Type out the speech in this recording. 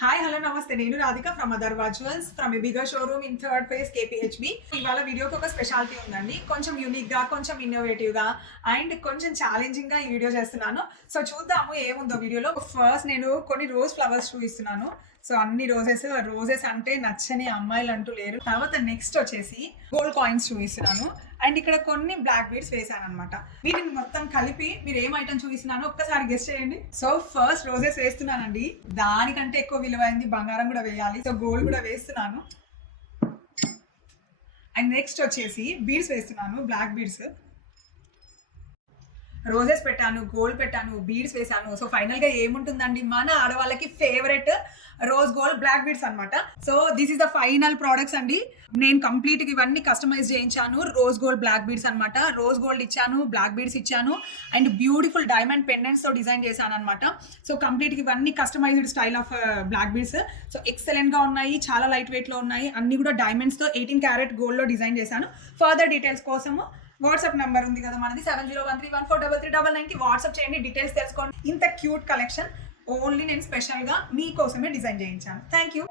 Hi hello నమస్తే నేను Radhika from Atharva jewels from A bigger showroom in third phase KPHB. ఇవాళ వీడియోకి ఒక స్పెషాలిటీ ఉందండి. కొంచెం యూనిక్గా, కొంచెం ఇన్నోవేటివ్గా అండ్ కొంచెం ఛాలెంజింగ్గా ఈ వీడియో చేస్తున్నాను. సో చూద్దాము ఏముందో వీడియోలో. ఫస్ట్ నేను కొన్ని రోజ్ ఫ్లవర్స్ చూపిస్తున్నాను. సో అన్ని రోజెస్ అంటే నచ్చని అమ్మాయిలు అంటూ లేరు. తర్వాత నెక్స్ట్ వచ్చేసి గోల్డ్ కాయిన్స్ చూపిస్తున్నాను. అండ్ ఇక్కడ కొన్ని బ్లాక్ బీడ్స్ వేసాను అనమాట. వీటిని మొత్తం కలిపి మీరు ఏం ఐటమ్ చూపిస్తున్నానో ఒక్కసారి గెస్ట్ చేయండి. సో ఫస్ట్ రోజెస్ వేస్తున్నానండి. దానికంటే ఎక్కువ విలువైంది బంగారం కూడా వేయాలి. సో గోల్డ్ కూడా వేస్తున్నాను. అండ్ నెక్స్ట్ వచ్చేసి బీడ్స్ వేస్తున్నాను, బ్లాక్ బీడ్స్. రోజెస్ పెట్టాను, గోల్డ్ పెట్టాను, బీడ్స్ వేసాను. సో ఫైనల్ గా ఏముంటుందండి, మన ఆడవాళ్ళకి favourite rose gold black beads అనమాట. So this is the final products అండి. నేను కంప్లీట్ గా ఇవన్నీ కస్టమైజ్ చేయించాను. రోజ్ గోల్డ్ బ్లాక్ బీడ్స్ అనమాట. రోజ్ గోల్డ్ ఇచ్చాను, బ్లాక్ బీడ్స్ ఇచ్చాను అండ్ బ్యూటిఫుల్ డైమండ్ పెండెంట్స్ తో డిజైన్ చేశాను అనమాట. సో కంప్లీట్ గా ఇవన్నీ customised style of black beads. So excellent గా ఉన్నాయి, చాలా లైట్ వెయిట్ లో ఉన్నాయి. అన్ని కూడా డైమండ్స్ తో 18 క్యారెట్ గోల్డ్ లో డిజైన్ చేశాను. ఫర్దర్ డీటెయిల్స్ కోసము వాట్సాప్ నెంబర్ ఉంది కదా మనది 7013143399 కి వాట్సాప్ చేయండి, డీటెయిల్స్ తెలుసుకోండి. ఇంత క్యూట్ కలెక్షన్ ఓన్లీ నేను స్పెషల్గా మీకోసమే డిజైన్ చేయించాను. Thank you.